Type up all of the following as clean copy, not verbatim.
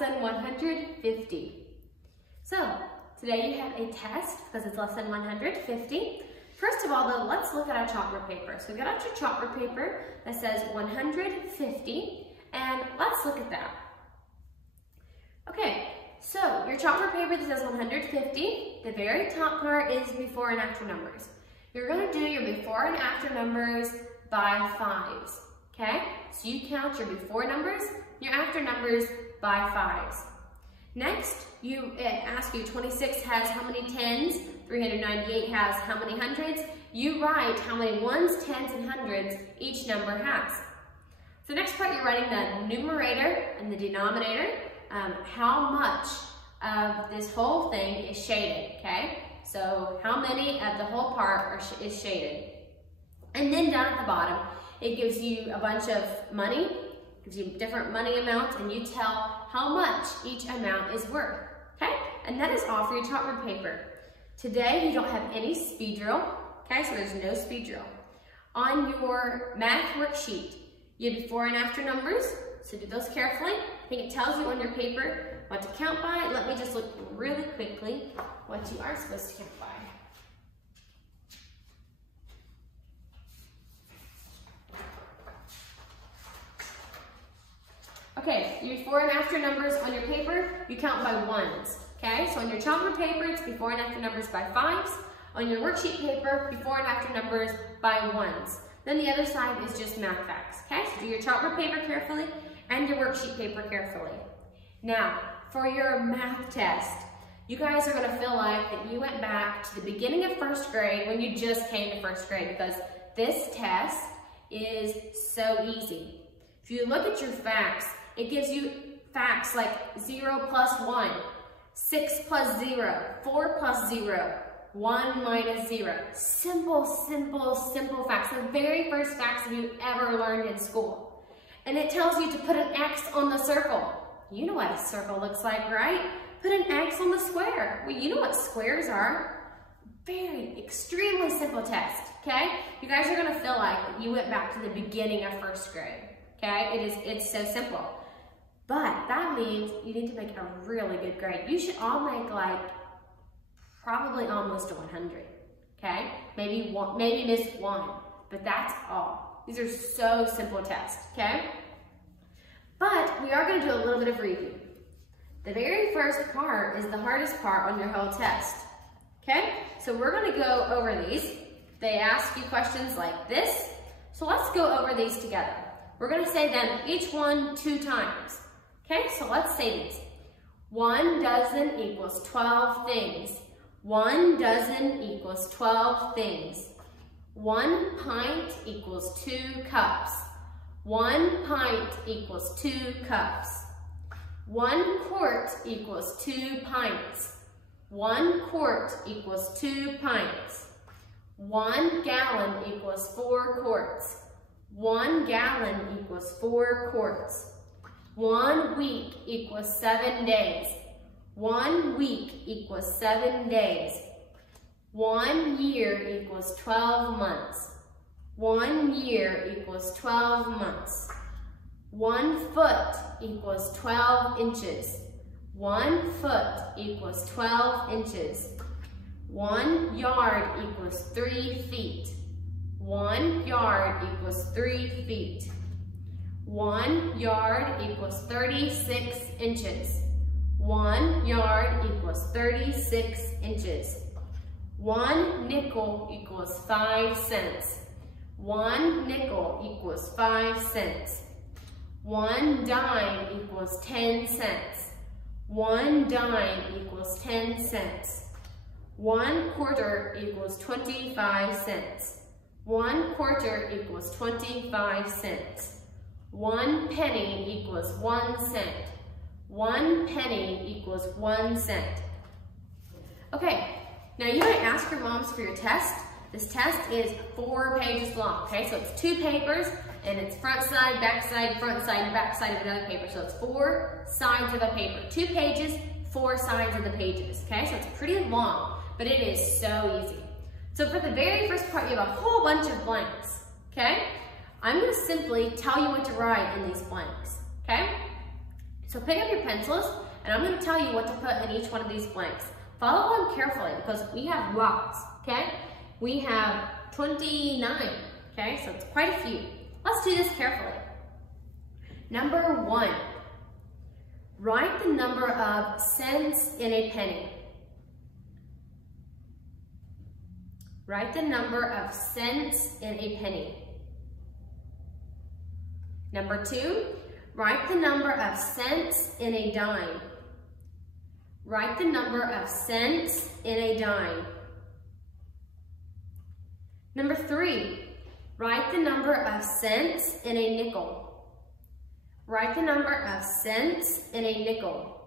lesson 150. So today you have a test because it's lesson 150. First of all though, let's look at our chalkboard paper. So we've got our chalkboard paper that says 150, and let's look at that. Okay, so your chalkboard paper that says 150, the very top part is before and after numbers. You're going to do your before and after numbers by fives, okay? So you count your before numbers, your after numbers by fives. Next, it asks you 26 has how many tens, 398 has how many hundreds. You write how many ones, tens, and hundreds each number has. So next part, you're writing the numerator and the denominator, how much of this whole thing is shaded, okay? So how many of the whole part is shaded. And then down at the bottom, it gives you a bunch of money, gives you different money amounts, and you tell how much each amount is worth, okay? And that is all for your chalkboard paper. Today, you don't have any speed drill, okay? So there's no speed drill. On your math worksheet, you have before and after numbers, so do those carefully. I think it tells you on your paper what to count by. Let me just look really quickly what you are supposed to count by. Okay, your before and after numbers on your paper, you count by ones, okay? So on your chalkboard paper, it's before and after numbers by fives. On your worksheet paper, before and after numbers by ones. Then the other side is just math facts, okay? So do your chalkboard paper carefully and your worksheet paper carefully. Now, for your math test, you guys are gonna feel like that you went back to the beginning of first grade when you just came to first grade, because this test is so easy. If you look at your facts, it gives you facts like 0 plus 1, 6 plus 0, 4 plus 0, 1 minus 0. Simple, simple, simple facts. The very first facts that you ever learned in school. And it tells you to put an X on the circle. You know what a circle looks like, right? Put an X on the square. Well, you know what squares are. Very, extremely simple test, okay? You guys are gonna feel like you went back to the beginning of first grade, okay? It's so simple. But that means you need to make a really good grade. You should all make like probably almost 100, okay? Maybe miss one, but that's all. These are so simple tests, okay? But we are gonna do a little bit of review. The very first part is the hardest part on your whole test, okay? So we're gonna go over these. They ask you questions like this. So let's go over these together. We're gonna say them each one 2 times. Okay, so let's say these. 1 dozen equals 12 things. 1 dozen equals 12 things. 1 pint equals 2 cups. 1 pint equals 2 cups. 1 quart equals 2 pints. 1 quart equals 2 pints. 1 gallon equals 4 quarts. 1 gallon equals 4 quarts. 1 week equals 7 days. 1 week equals 7 days. 1 year equals 12 months. 1 year equals 12 months. 1 foot equals 12 inches. 1 foot equals 12 inches. 1 yard equals 3 feet. 1 yard equals 3 feet. 1 yard equals 36 inches. 1 yard equals 36 inches. 1 nickel equals 5 cents. 1 nickel equals 5 cents. 1 dime equals 10 cents. 1 dime equals 10 cents. 1 quarter equals 25 cents. 1 quarter equals 25 cents. 1 penny equals 1 cent. 1 penny equals 1 cent. Okay, now you might ask your moms for your test. This test is 4 pages long, okay? So it's 2 papers, and it's front side, back side, and back side of another paper. So it's 4 sides of a paper. 2 pages, 4 sides of the pages, okay? So it's pretty long, but it is so easy. So for the very first part, you have a whole bunch of blanks, okay? I'm gonna simply tell you what to write in these blanks, okay? So pick up your pencils, and I'm going to tell you what to put in each one of these blanks. Follow along carefully because we have lots, okay? We have 29, okay? So it's quite a few. Let's do this carefully. Number 1, write the number of cents in a penny. Write the number of cents in a penny. Number 2, write the number of cents in a dime. Write the number of cents in a dime. Number 3, write the number of cents in a nickel. Write the number of cents in a nickel.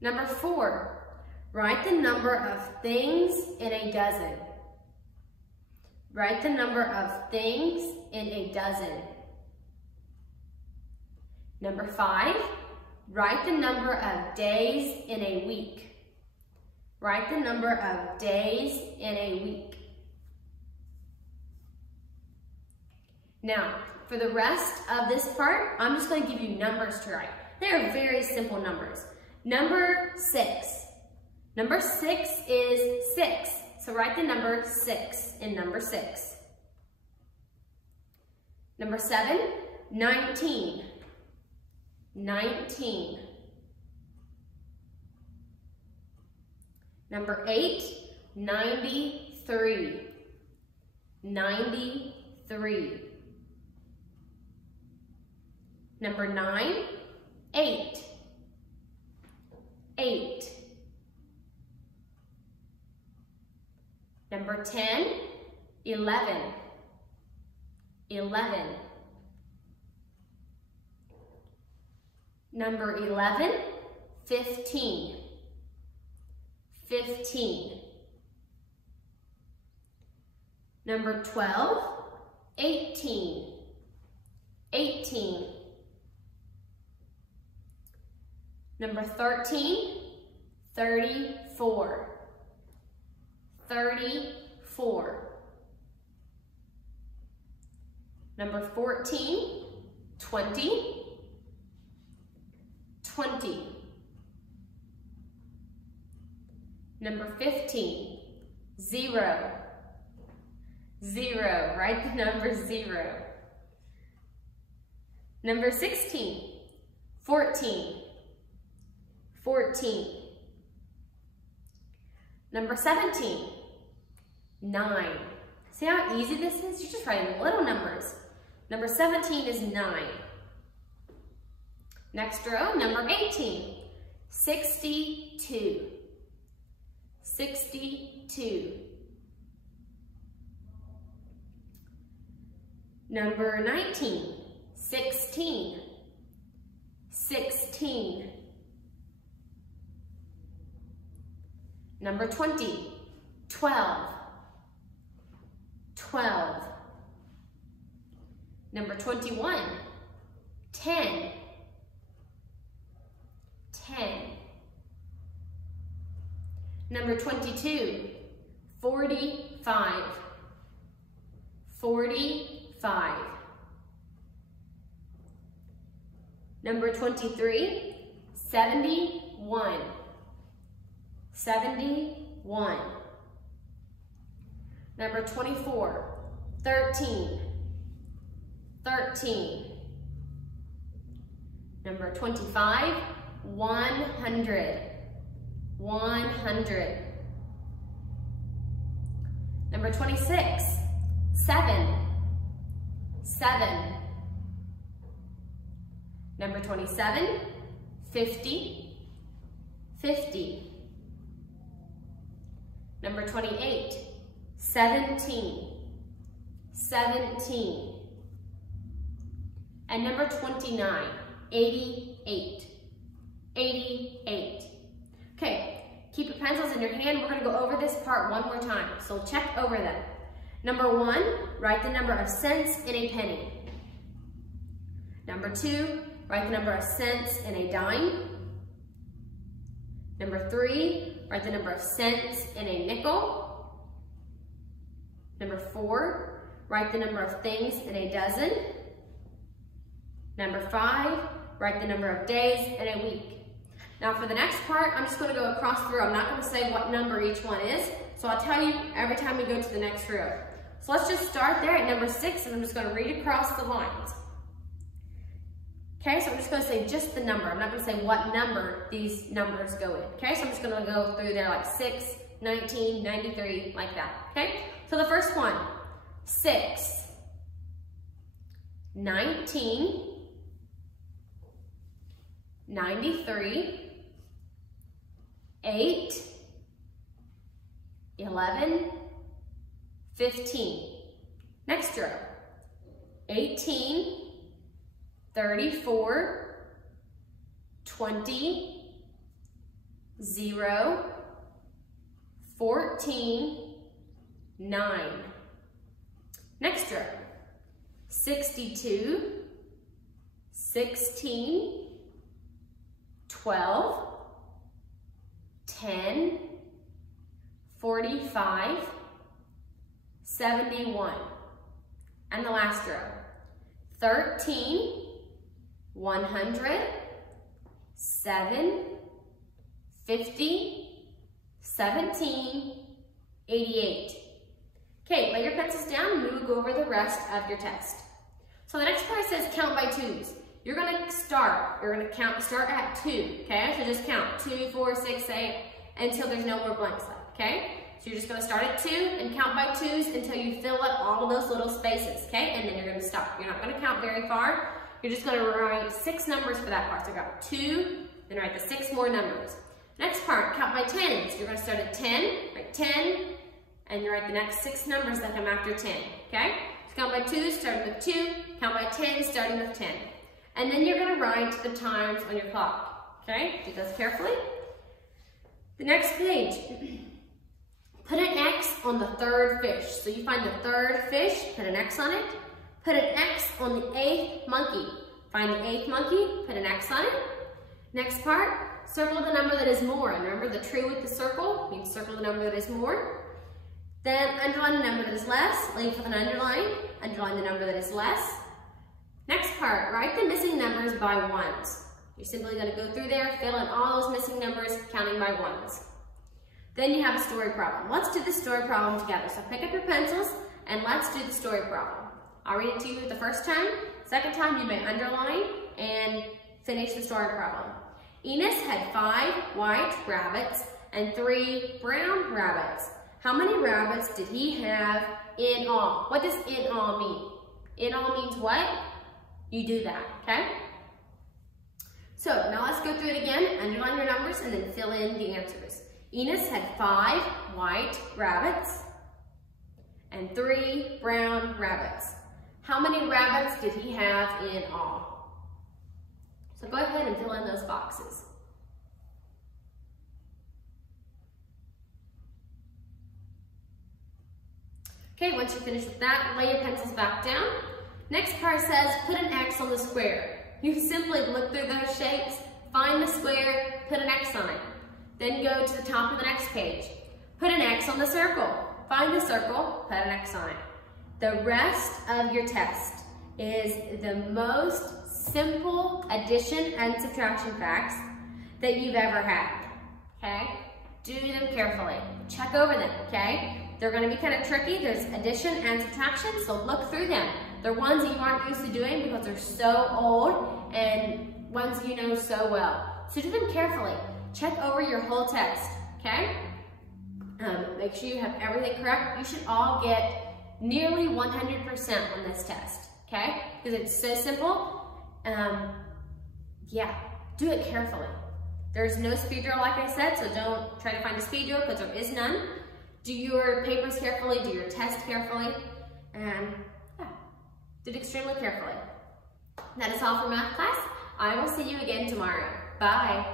Number 4, write the number of things in a dozen. Write the number of things in a dozen. Number 5, write the number of days in a week. Write the number of days in a week. Now, for the rest of this part, I'm just going to give you numbers to write. They are very simple numbers. Number 6. Number 6 is 6. So write the number 6 in number 6. Number 7, 19. 19. Number 8, 93. 93. Number 9, 8. 8. Number 10, 11. 11. Number 11, 15. 15. Number 12, 18. 18. Number 13, 34. 34. Number 14, 20. 20. Number 15, 0. 0. Write the number 0. Number 16, 14. 14. Number 17, 9. See how easy this is? You're just writing little numbers. Number 17 is 9. Next row, number 18, 62. 62. Number 19, 16. 16. Number 20, 12. 12. Number 21, 10. 10. Number 22, 45. 45. Number 23, 71. 71. Number 24, 13. 13. Number 25, 100. 100. Number 26, 7. 7. Number 27, 50. 50. Number 28, 17. 17. And number 29, 88. 88. Okay, keep your pencils in your hand. We're going to go over this part one more time. So check over them. Number 1, write the number of cents in a penny. Number 2, write the number of cents in a dime. Number 3, write the number of cents in a nickel. Number 4, write the number of things in a dozen. Number 5, write the number of days in a week. Now for the next part, I'm just going to go across the row. I'm not going to say what number each one is, so I'll tell you every time we go to the next row. So let's just start there at number 6, and I'm just going to read across the lines. Okay, so I'm just going to say just the number. I'm not going to say what number these numbers go in. Okay, so I'm just going to go through there like 6, 19, 93, like that. Okay, so the first one, 6, 19, 93, 8, 11, 15. Next row, 18, 34, 20, 0, 14, 9. Next row, 62, 16, 12, 10, 45, 71. And the last row, 13, 100, 7, 50, 17, 88. Okay, lay your pencils down and we will go over the rest of your test. So the next part says count by 2s. You're gonna start at 2, okay? So just count 2, 4, 6, 8, until there's no more blanks left, okay? So you're just gonna start at 2 and count by 2s until you fill up all of those little spaces, okay? And then you're gonna stop. You're not gonna count very far. You're just gonna write 6 numbers for that part. So I got 2, then write the 6 more numbers. Next part, count by 10s. You're gonna start at 10, write 10, and you write the next 6 numbers that come after 10, okay? So count by 2s, starting with 2, count by 10, starting with 10. And then you're gonna write the times on your clock, okay? Do this carefully. The next page, put an X on the 3rd fish. So you find the 3rd fish, put an X on it. Put an X on the 8th monkey. Find the 8th monkey, put an X on it. Next part, circle the number that is more. And remember the tree with the circle, you can circle the number that is more. Then underline the number that is less, leave with an underline the number that is less. Next part, write the missing numbers by ones. You're simply going to go through there, fill in all those missing numbers, counting by ones. Then you have a story problem. Let's do the story problem together. So pick up your pencils and let's do the story problem. I'll read it to you the first time. Second time you may underline and finish the story problem. Enos had 5 white rabbits and 3 brown rabbits. How many rabbits did he have in all? What does in all mean? In all means what? You do that, okay? So now let's go through it again, underline your numbers, and then fill in the answers. Enos had 5 white rabbits and 3 brown rabbits. How many rabbits did he have in all? So go ahead and fill in those boxes. Okay, once you're finished with that, lay your pencils back down. Next part says, put an X on the square. You simply look through those shapes, find the square, put an X on it. Then go to the top of the next page. Put an X on the circle. Find the circle, put an X on it. The rest of your test is the most simple addition and subtraction facts that you've ever had, okay? Do them carefully. Check over them, okay? They're gonna be kind of tricky. There's addition and subtraction, so look through them. They're ones that you aren't used to doing because they're so old and ones you know so well. So do them carefully. Check over your whole test, okay? Make sure you have everything correct. You should all get nearly 100% on this test, okay? Because it's so simple. Yeah, do it carefully. There's no speed drill, like I said, so don't try to find a speed drill because there is none. Do your papers carefully, do your test carefully, and yeah, do it extremely carefully. That is all for math class. I will see you again tomorrow. Bye.